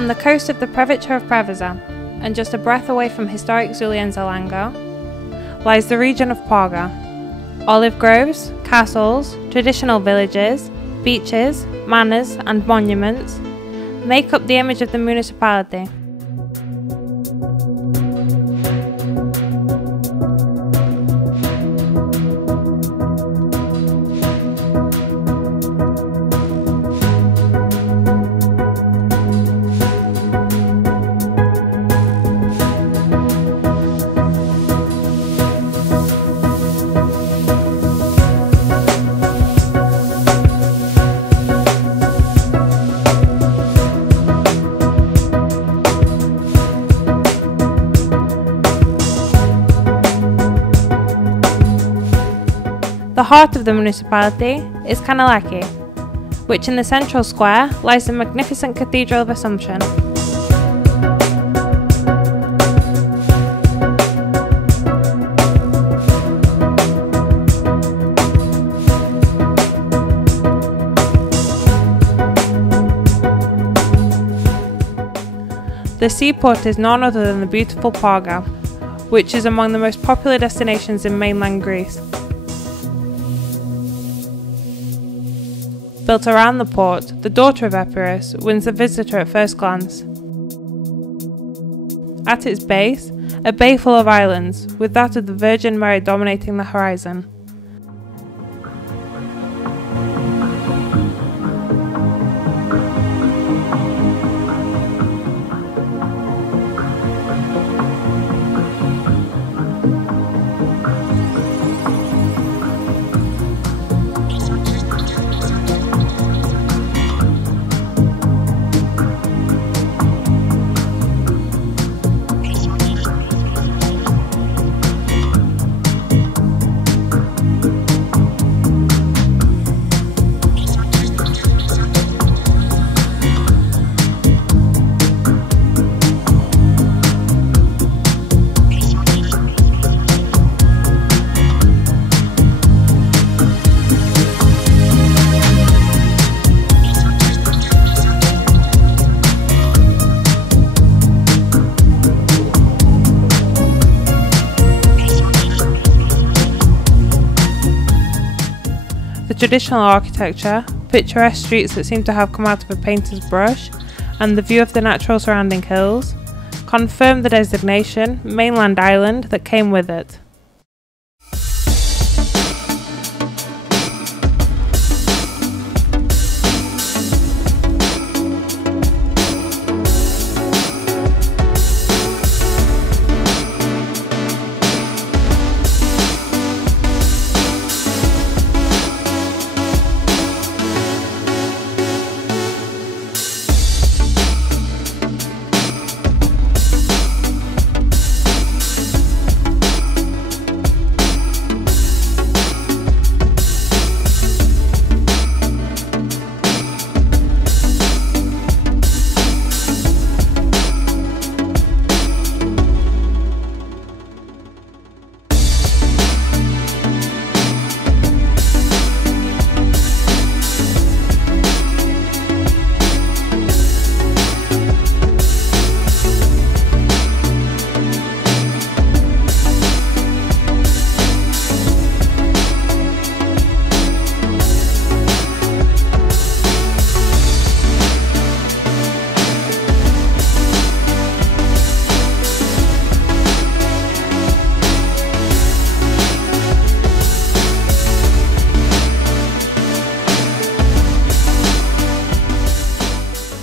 On the coast of the prefecture of Preveza, and just a breath away from historic Julian Zelango, lies the region of Parga. Olive groves, castles, traditional villages, beaches, manors and monuments make up the image of the municipality. The heart of the municipality is Kanalaki, which in the central square lies the magnificent Cathedral of Assumption. The seaport is none other than the beautiful Parga, which is among the most popular destinations in mainland Greece. Built around the port, the daughter of Epirus wins the visitor at first glance. At its base, a bay full of islands, with that of the Virgin Mary dominating the horizon. The traditional architecture, picturesque streets that seem to have come out of a painter's brush, and the view of the natural surrounding hills confirm the designation mainland island that came with it.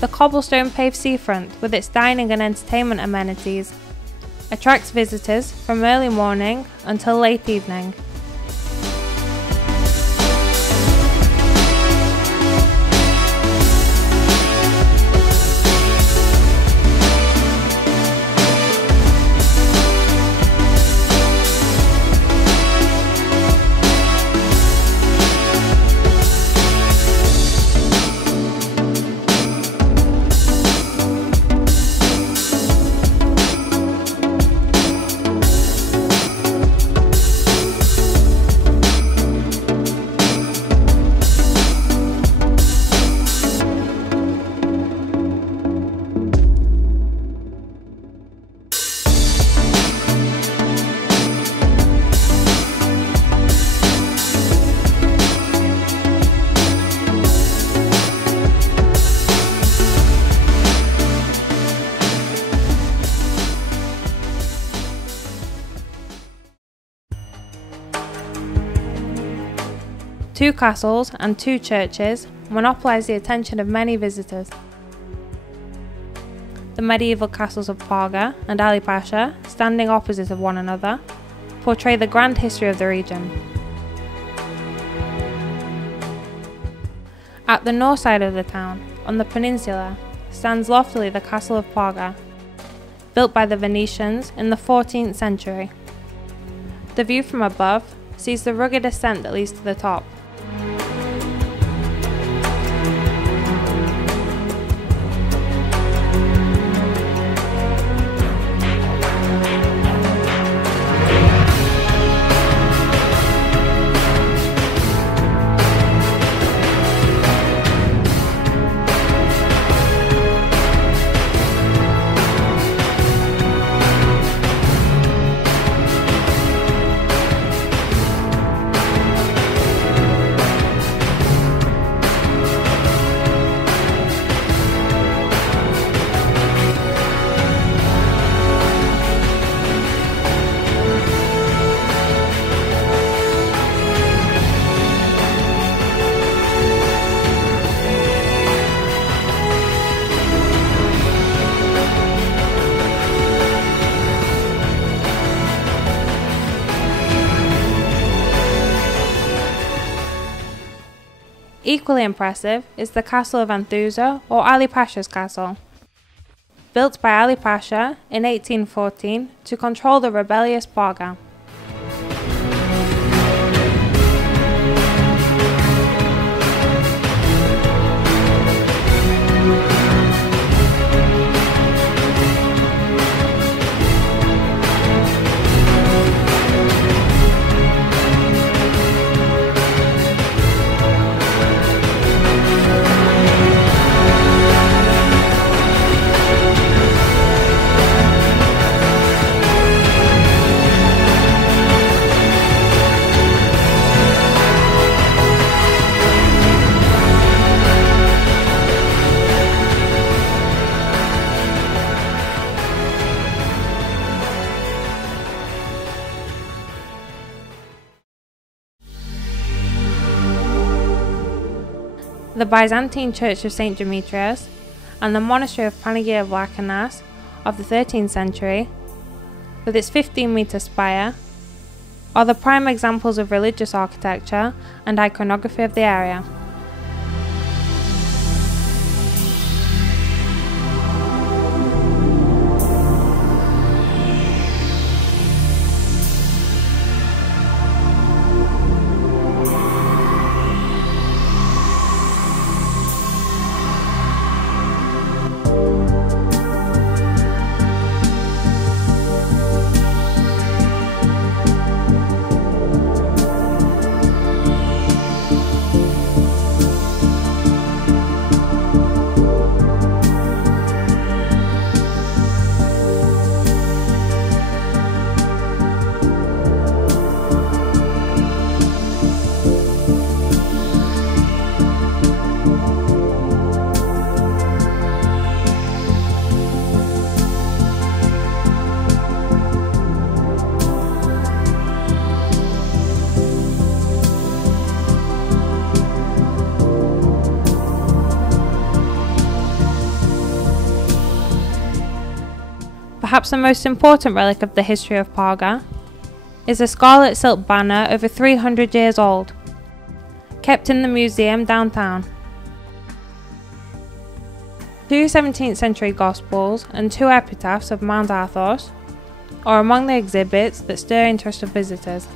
The cobblestone paved seafront, with its dining and entertainment amenities, attracts visitors from early morning until late evening. 2 castles and 2 churches monopolise the attention of many visitors. The medieval castles of Parga and Ali Pasha, standing opposite of one another, portray the grand history of the region. At the north side of the town, on the peninsula, stands loftily the castle of Parga, built by the Venetians in the 14th century. The view from above sees the rugged ascent that leads to the top. Equally impressive is the castle of Anthusa, or Ali Pasha's castle. Built by Ali Pasha in 1814 to control the rebellious Parga. The Byzantine Church of St. Demetrius and the Monastery of Panagia Vlakanas of the 13th century, with its 15-metre spire, are the prime examples of religious architecture and iconography of the area. Perhaps the most important relic of the history of Parga is a scarlet silk banner over 300 years old, kept in the museum downtown. 2 17th century Gospels and 2 epitaphs of Mount Athos are among the exhibits that stir interest of visitors.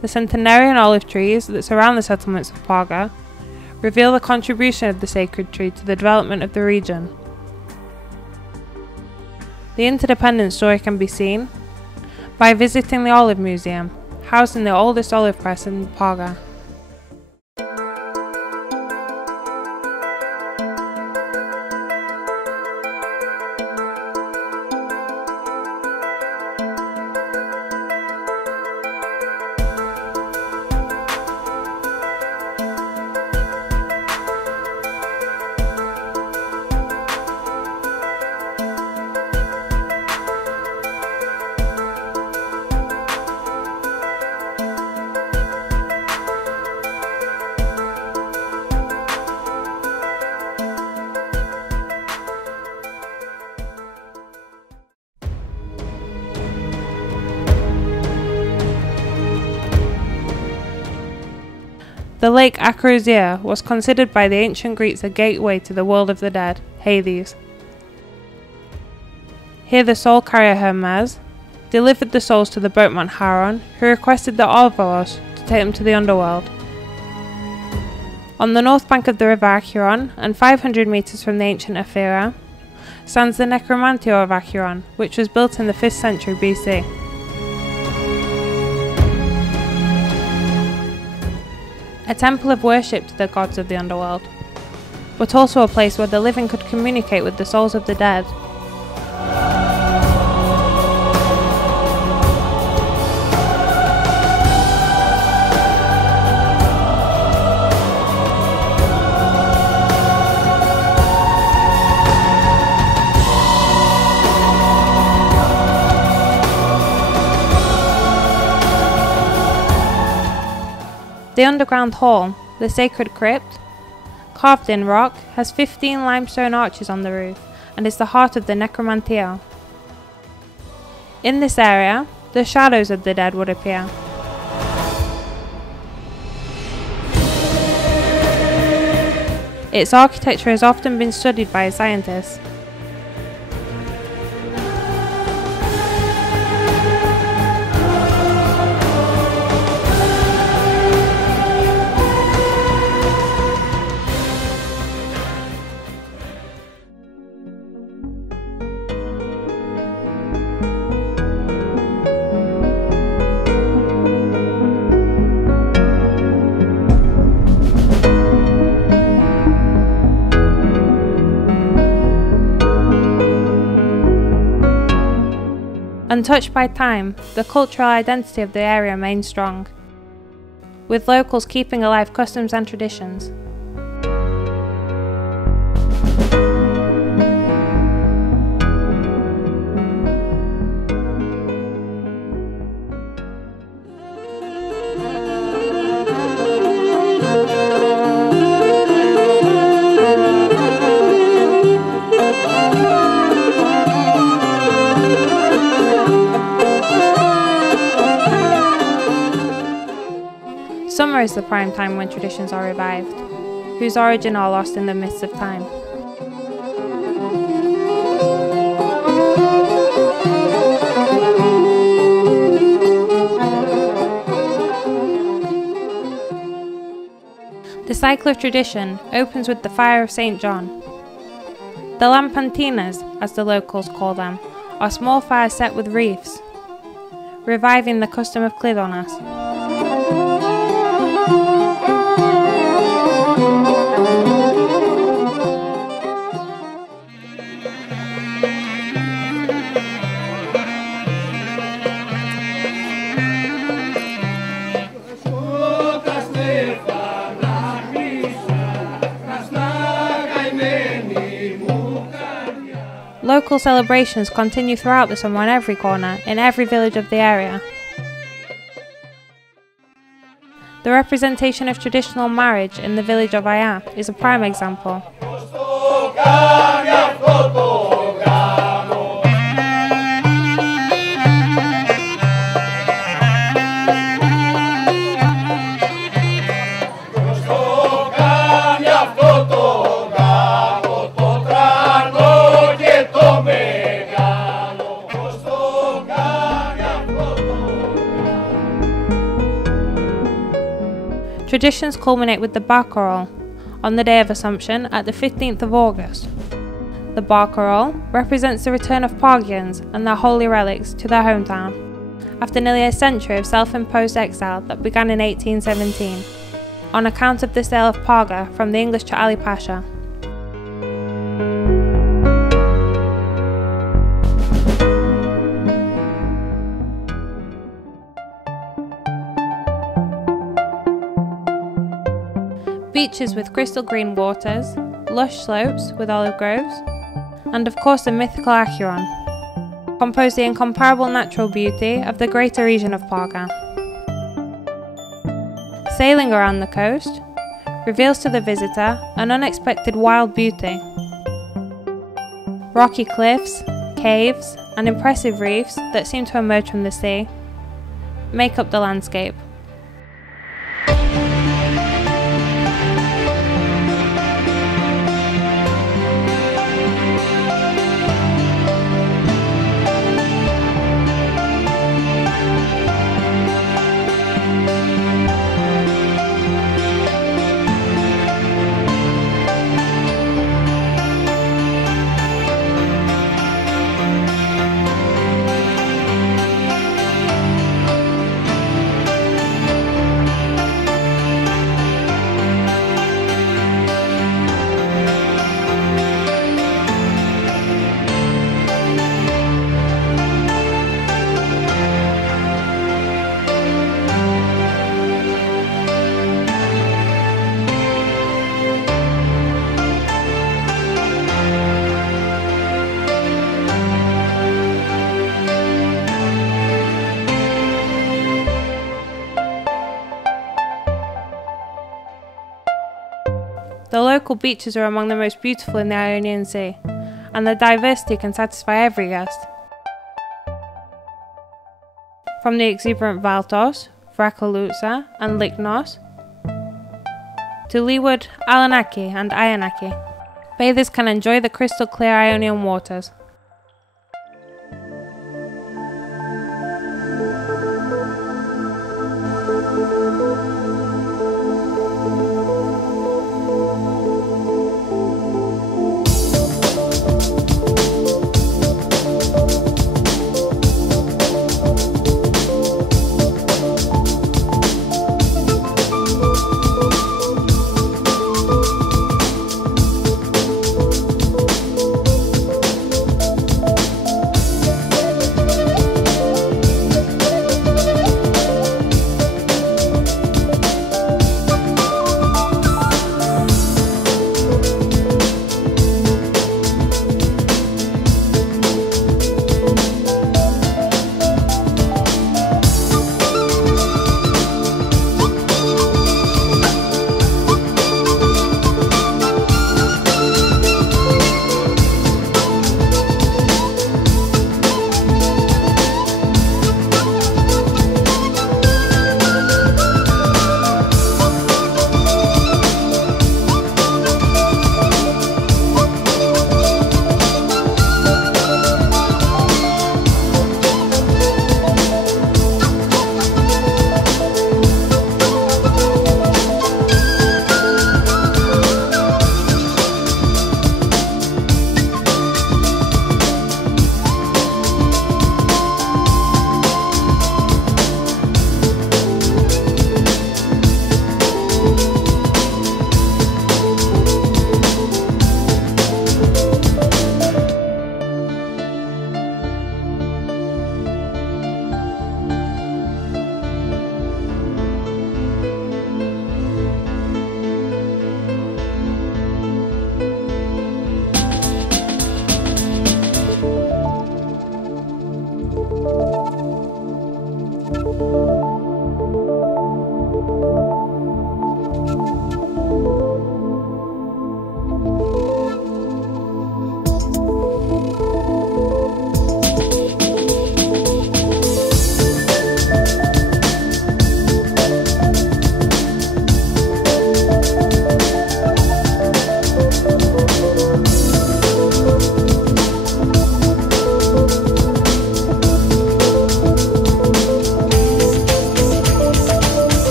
The centenarian olive trees that surround the settlements of Parga reveal the contribution of the sacred tree to the development of the region. The interdependent story can be seen by visiting the Olive Museum, housing the oldest olive press in Parga. The lake Acrosia was considered by the ancient Greeks a gateway to the world of the dead, Hades. Here the soul carrier Hermes delivered the souls to the boatman Charon, who requested the Orvalos to take them to the underworld. On the north bank of the river Acheron, and 500 meters from the ancient Ephyra, stands the Necromantia of Acheron, which was built in the 5th century BC. A temple of worship to the gods of the underworld, but also a place where the living could communicate with the souls of the dead. The underground hall, the sacred crypt, carved in rock, has 15 limestone arches on the roof and is the heart of the Necromantia. In this area, the shadows of the dead would appear. Its architecture has often been studied by scientists. Untouched by time, the cultural identity of the area remains strong, with locals keeping alive customs and traditions. Summer is the prime time when traditions are revived, whose origin are lost in the mists of time. The cycle of tradition opens with the fire of St. John. The lampantinas, as the locals call them, are small fires set with wreaths, reviving the custom of Clidonas. Local celebrations continue throughout the summer on every corner, in every village of the area. The representation of traditional marriage in the village of Aya is a prime example. Traditions culminate with the Barcarolle on the day of Assumption at the 15th of August. The Barcarolle represents the return of Pargians and their holy relics to their hometown, after nearly a century of self-imposed exile that began in 1817, on account of the sale of Parga from the English to Ali Pasha. Beaches with crystal green waters, lush slopes with olive groves, and of course the mythical Acheron, compose the incomparable natural beauty of the greater region of Parga. Sailing around the coast reveals to the visitor an unexpected wild beauty. Rocky cliffs, caves, and impressive reefs that seem to emerge from the sea make up the landscape. The local beaches are among the most beautiful in the Ionian Sea, and their diversity can satisfy every guest. From the exuberant Valtos, Vrakolutsa and Liknos, to leeward Alanaki and Ayanaki, bathers can enjoy the crystal clear Ionian waters.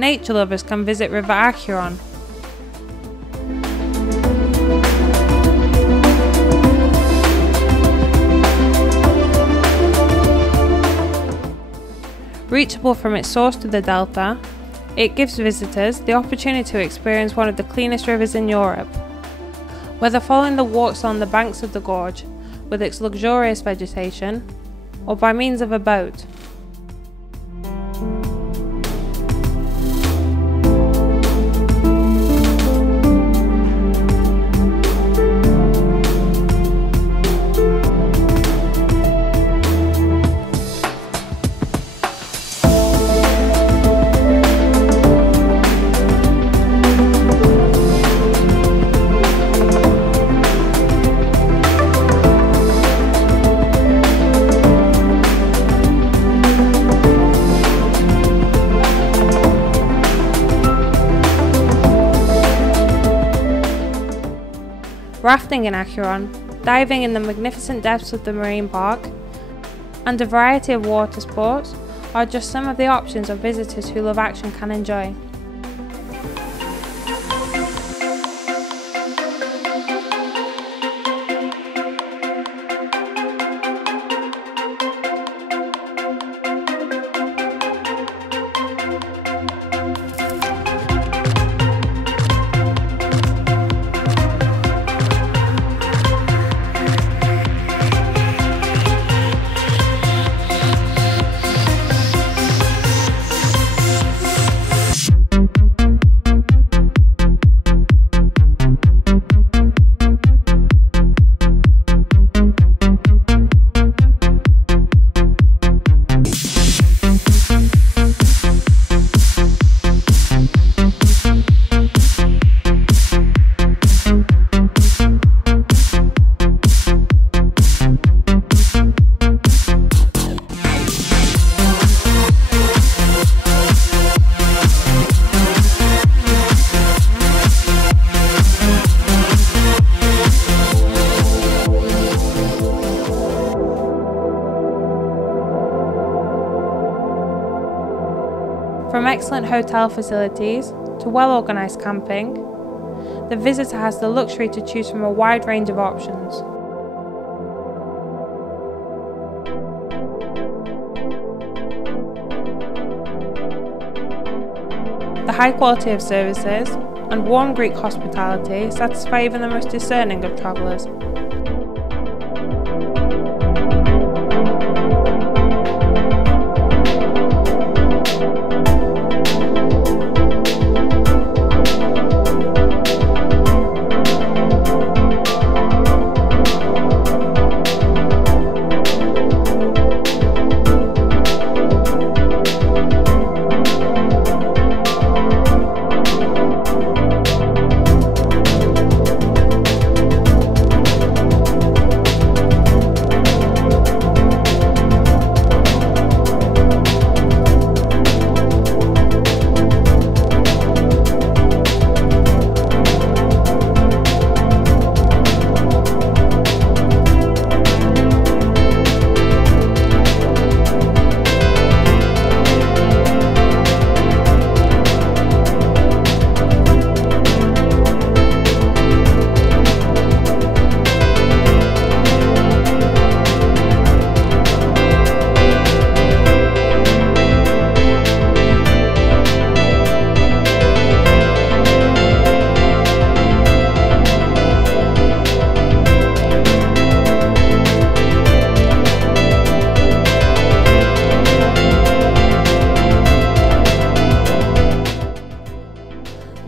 nature lovers can visit River Acheron. Reachable from its source to the delta, it gives visitors the opportunity to experience one of the cleanest rivers in Europe. Whether following the walks along the banks of the gorge with its luxurious vegetation, or by means of a boat. Rafting in Acheron, diving in the magnificent depths of the marine park, and a variety of water sports are just some of the options that visitors who love action can enjoy. From excellent hotel facilities to well-organised camping, the visitor has the luxury to choose from a wide range of options. The high quality of services and warm Greek hospitality satisfy even the most discerning of travellers.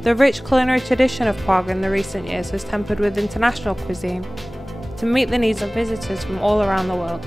The rich culinary tradition of Parga in the recent years has tempered with international cuisine to meet the needs of visitors from all around the world.